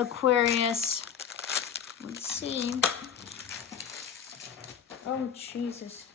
Aquarius. Let's see. Oh, Jesus.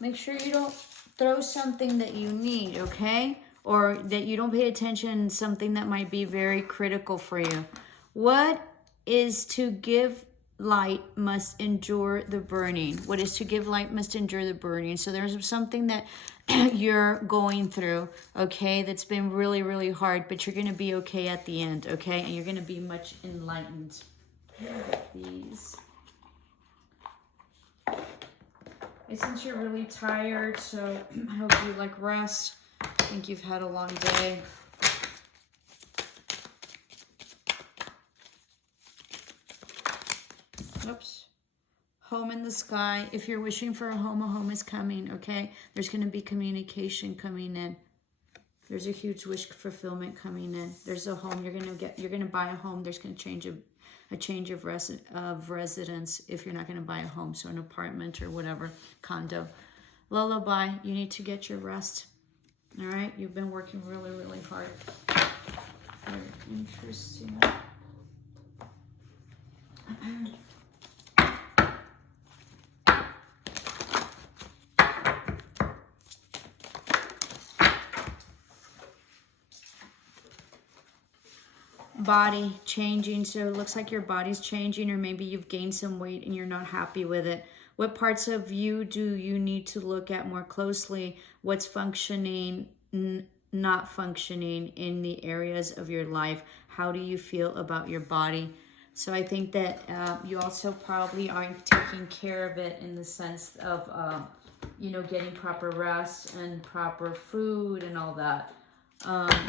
Make sure you don't throw something that you need, okay? Or that you don't pay attention to something that might be very critical for you. What is to give light must endure the burning. What is to give light must endure the burning. So there's something that you're going through, okay, that's been really, really hard, but you're going to be okay at the end, okay? And you're going to be much enlightened. These. And since you're really tired, so I hope you like rest. I think you've had a long day. Oops. Home in the sky. If you're wishing for a home is coming, okay? There's going to be communication coming in. There's a huge wish fulfillment coming in. There's a home you're going to get. You're going to buy a home. There's going to change a change of residence if you're not going to buy a home, so an apartment or whatever, condo. Lullaby, you need to get your rest. All right? You've been working really, really hard. Very interesting. Body changing. So it looks like your body's changing, or maybe you've gained some weight and you're not happy with it. What parts of you do you need to look at more closely? What's functioning, not functioning in the areas of your life? How do you feel about your body? So I think that you also probably aren't taking care of it in the sense of, you know, getting proper rest and proper food and all that.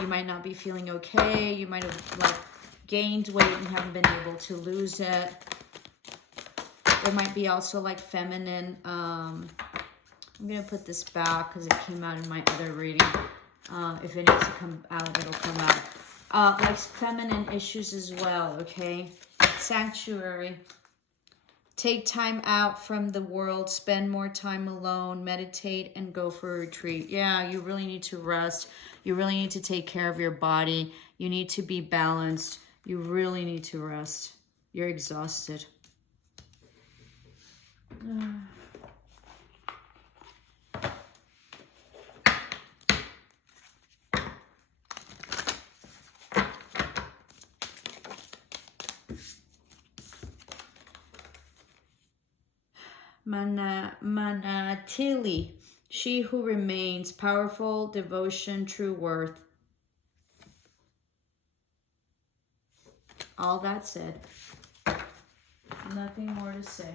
You might not be feeling okay. You might have like gained weight and haven't been able to lose it. There might be also like feminine. I'm going to put this back because it came out in my other reading. If it needs to come out, it'll come out. Like feminine issues as well, okay? Sanctuary. Take time out from the world. Spend more time alone. Meditate and go for a retreat. Yeah, you really need to rest. You really need to take care of your body. You need to be balanced. You really need to rest. You're exhausted. Manatili, she who remains, powerful, devotion, true worth. All that said, nothing more to say.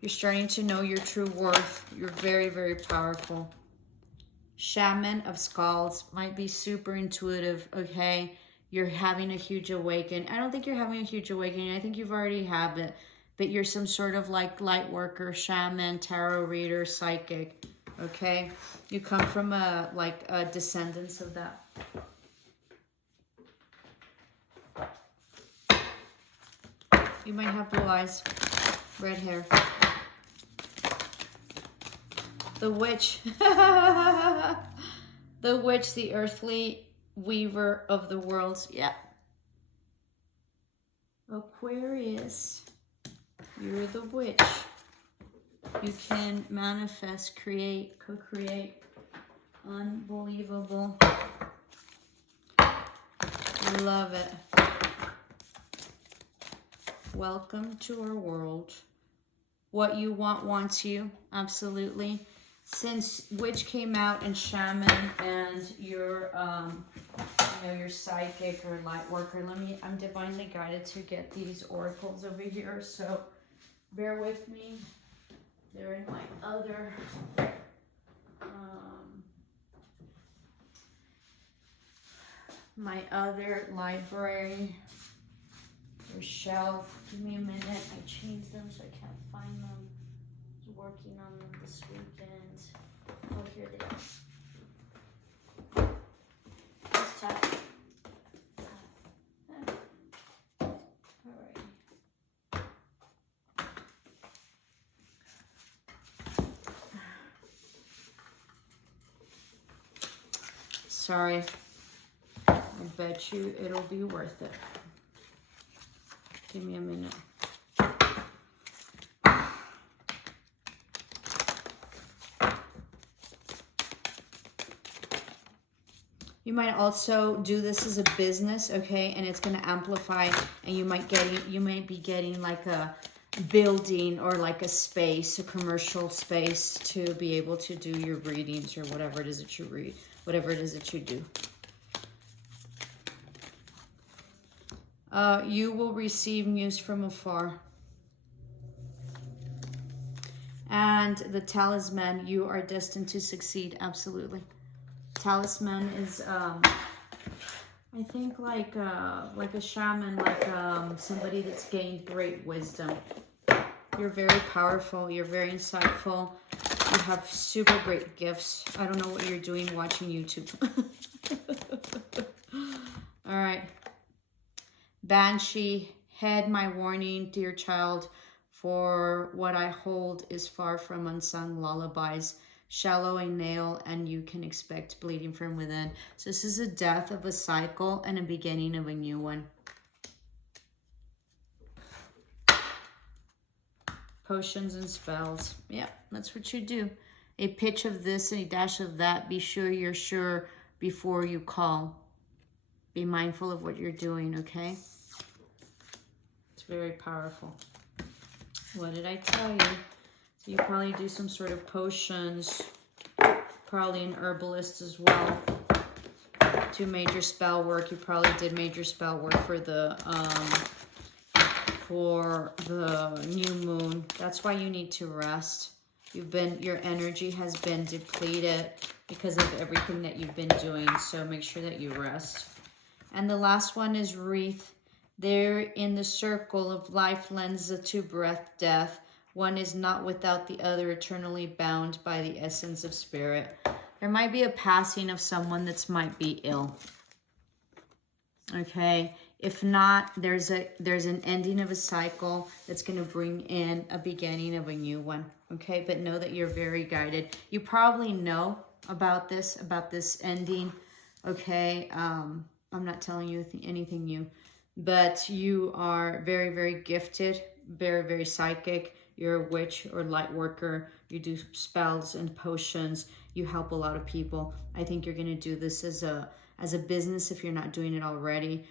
You're starting to know your true worth. You're very, very powerful. Shaman of Skulls might be super intuitive, okay? You're having a huge awakening. I don't think you're having a huge awakening. I think you've already have it. But you're some sort of like light worker, shaman, tarot reader, psychic, okay? You come from a descendants of that. You might have blue eyes, red hair. The witch. The witch, the earthly weaver of the worlds. Yeah. Aquarius. You're the witch. You can manifest, create, co-create. Unbelievable. Love it. Welcome to our world. What you want wants you. Absolutely. Since witch came out and shaman and your you know, your psychic or light worker, I'm divinely guided to get these oracles over here, so bear with me. They're in my other library or shelf. Give me a minute. I changed them so I can't find them. I was working on them this weekend. Oh, here they are. Let's talk. Alright. Sorry. I bet you it'll be worth it. Give me a minute. You might also do this as a business, okay? And it's going to amplify, and you might be getting like a building or like a space, a commercial space to be able to do your readings or whatever it is that you read, whatever it is that you do. You will receive news from afar. And the Talisman, you are destined to succeed, absolutely. Talisman is, I think like a shaman, like somebody that's gained great wisdom. You're very powerful. You're very insightful. You have super great gifts. I don't know what you're doing watching YouTube. All right. Banshee, head my warning, dear child, for what I hold is far from unsung lullabies. Shallow a nail and you can expect bleeding from within. So this is a death of a cycle and a beginning of a new one. Potions and spells. Yeah, that's what you do. A pitch of this and a dash of that. Be sure you're sure before you call. Be mindful of what you're doing, okay? It's very powerful. What did I tell you? So you probably do some sort of potions, probably an herbalist as well. Do major spell work. You probably did major spell work for the new moon. That's why you need to rest. Your energy has been depleted because of everything that you've been doing. So make sure that you rest. And the last one is wreath. There in the circle of life lends the two breath death. One is not without the other, eternally bound by the essence of spirit. There might be a passing of someone that might be ill. Okay. If not, there's an ending of a cycle that's going to bring in a beginning of a new one. Okay. But know that you're very guided. You probably know about this ending. Okay. I'm not telling you anything new, but you are very, very gifted, very, very psychic. You're a witch or light worker. You do spells and potions. You help a lot of people. I think you're going to do this as a business if you're not doing it already.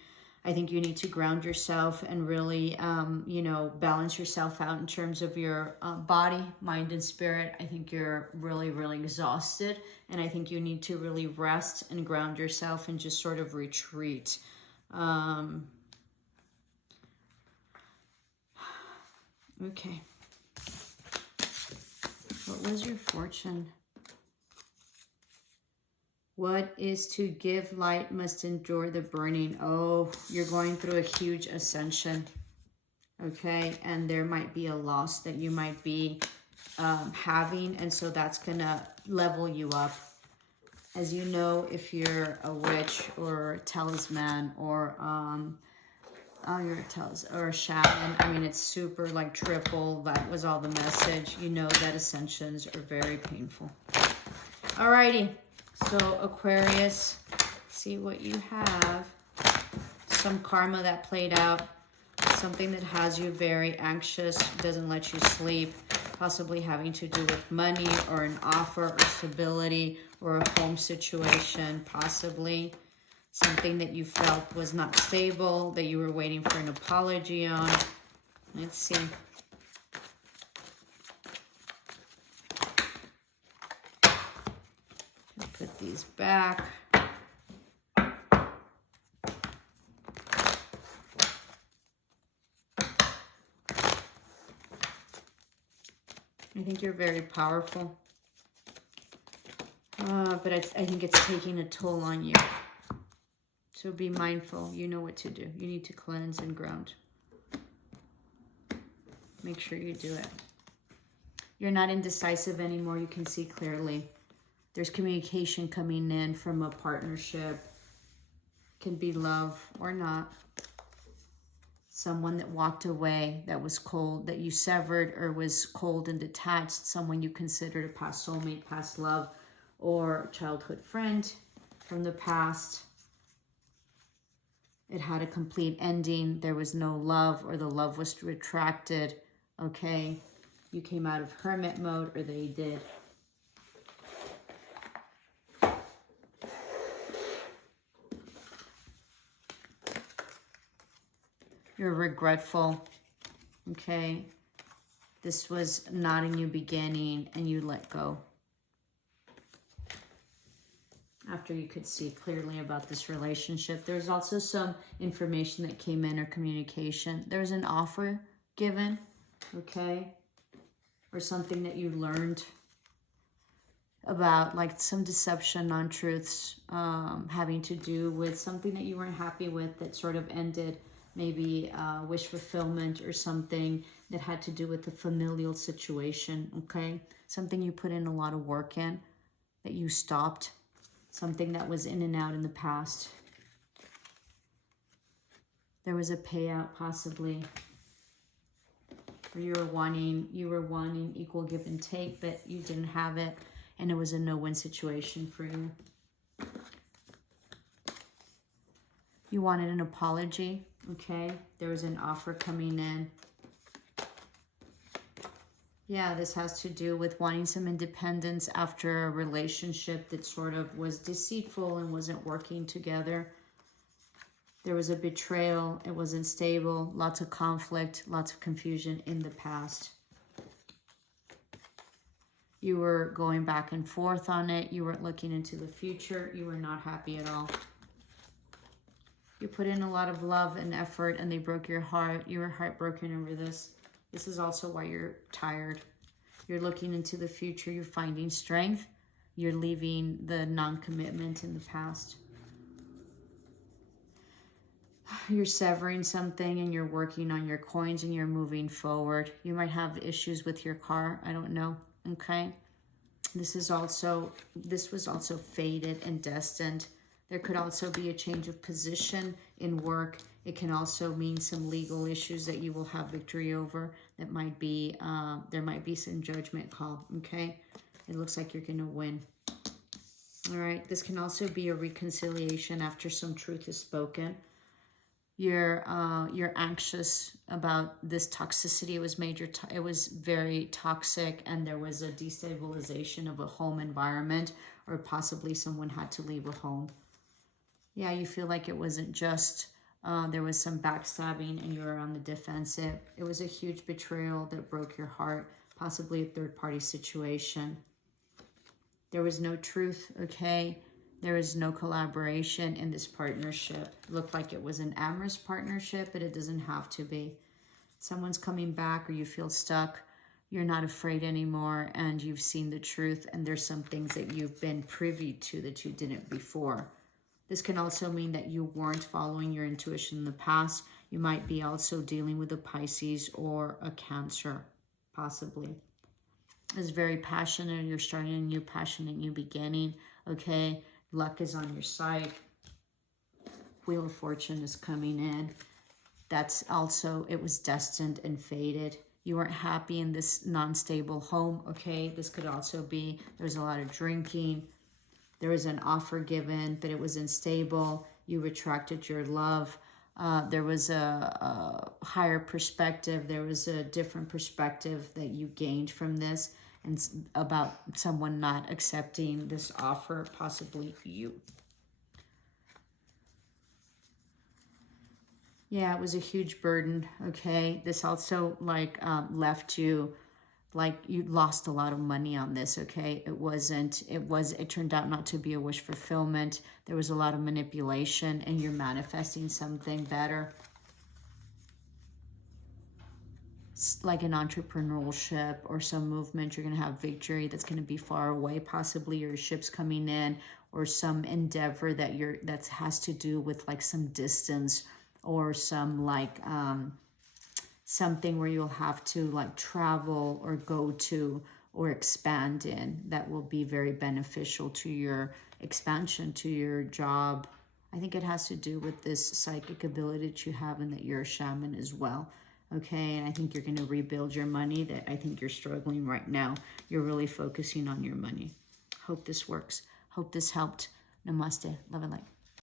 I think you need to ground yourself and really, balance yourself out in terms of your body, mind, and spirit. I think you're really, really exhausted. And I think you need to really rest and ground yourself and just sort of retreat. Okay. What was your fortune? What is to give light must endure the burning. Oh, you're going through a huge ascension. Okay, and there might be a loss that you might be having, and so that's going to level you up. As you know, if you're a witch or a talisman or or a shaman, I mean, it's super like triple. That was all the message. You know that ascensions are very painful. Alrighty, so Aquarius, see what you have. Some karma that played out. Something that has you very anxious, doesn't let you sleep, possibly having to do with money or an offer or stability or a home situation, possibly. Something that you felt was not stable, that you were waiting for an apology on. Let's see. Put these back. I think you're very powerful. But I think it's taking a toll on you. So be mindful. You know what to do. You need to cleanse and ground. Make sure you do it. You're not indecisive anymore. You can see clearly. There's communication coming in from a partnership. Can be love or not. Someone that walked away, that was cold, that you severed or was cold and detached. Someone you considered a past soulmate, past love, or childhood friend. from the past. It had a complete ending. There was no love, or the love was retracted. Okay, you came out of hermit mode, or they did. You're regretful. Okay, this was not a new beginning, and you let go. After you could see clearly about this relationship. There's also some information that came in, or communication. There's an offer given, okay? Or something that you learned about, like some deception, non-truths, having to do with something that you weren't happy with that sort of ended. Maybe wish fulfillment or something that had to do with the familial situation, okay? Something you put in a lot of work in that you stopped. Something that was in and out in the past. There was a payout possibly. Or you were wanting equal give and take, but you didn't have it. And it was a no-win situation for you. You wanted an apology, okay? There was an offer coming in. Yeah, this has to do with wanting some independence after a relationship that sort of was deceitful and wasn't working together. There was a betrayal. It wasn't stable. Lots of conflict, lots of confusion in the past. You were going back and forth on it. You weren't looking into the future. You were not happy at all. You put in a lot of love and effort, and they broke your heart. You were heartbroken over this. This is also why you're tired. You're looking into the future. You're finding strength. You're leaving the non-commitment in the past. You're severing something, and you're working on your coins, and you're moving forward. You might have issues with your car. I don't know. Okay. This was also fated and destined. There could also be a change of position in work. It can also mean some legal issues that you will have victory over. That might be, there might be some judgment call, okay? It looks like you're going to win. All right, this can also be a reconciliation after some truth is spoken. You're anxious about this toxicity. It was very toxic, and there was a destabilization of a home environment, or possibly someone had to leave a home. Yeah, you feel like it wasn't just, there was some backstabbing and you were on the defensive. It was a huge betrayal that broke your heart, possibly a third-party situation. There was no truth, okay? There is no collaboration in this partnership. It looked like it was an amorous partnership, but it doesn't have to be. Someone's coming back, or you feel stuck. You're not afraid anymore, and you've seen the truth, and there's some things that you've been privy to that you didn't before. This can also mean that you weren't following your intuition in the past. You might be also dealing with a Pisces or a Cancer, possibly. It's very passionate. You're starting a new passionate new beginning, okay? Luck is on your side. Wheel of Fortune is coming in. That's also, it was destined and fated. You weren't happy in this non-stable home, okay? This could also be, there's a lot of drinking. There was an offer given, but it was unstable. You retracted your love. There was a higher perspective. There was a different perspective that you gained from this, and about someone not accepting this offer, possibly you. Yeah, it was a huge burden, okay? This also, like, left you, like, you lost a lot of money on this, okay? It turned out not to be a wish fulfillment. There was a lot of manipulation, and you're manifesting something better. It's like an entrepreneurship or some movement. You're going to have victory that's going to be far away, possibly your ship's coming in, or some endeavor that has to do with like some distance, or some like something where you'll have to like travel or go to or expand in, that will be very beneficial to your expansion, to your job. I think it has to do with this psychic ability that you have, and that you're a shaman as well. Okay, and I think you're going to rebuild your money. That I think you're struggling right now. You're really focusing on your money. Hope this works. Hope this helped. Namaste. Love and light.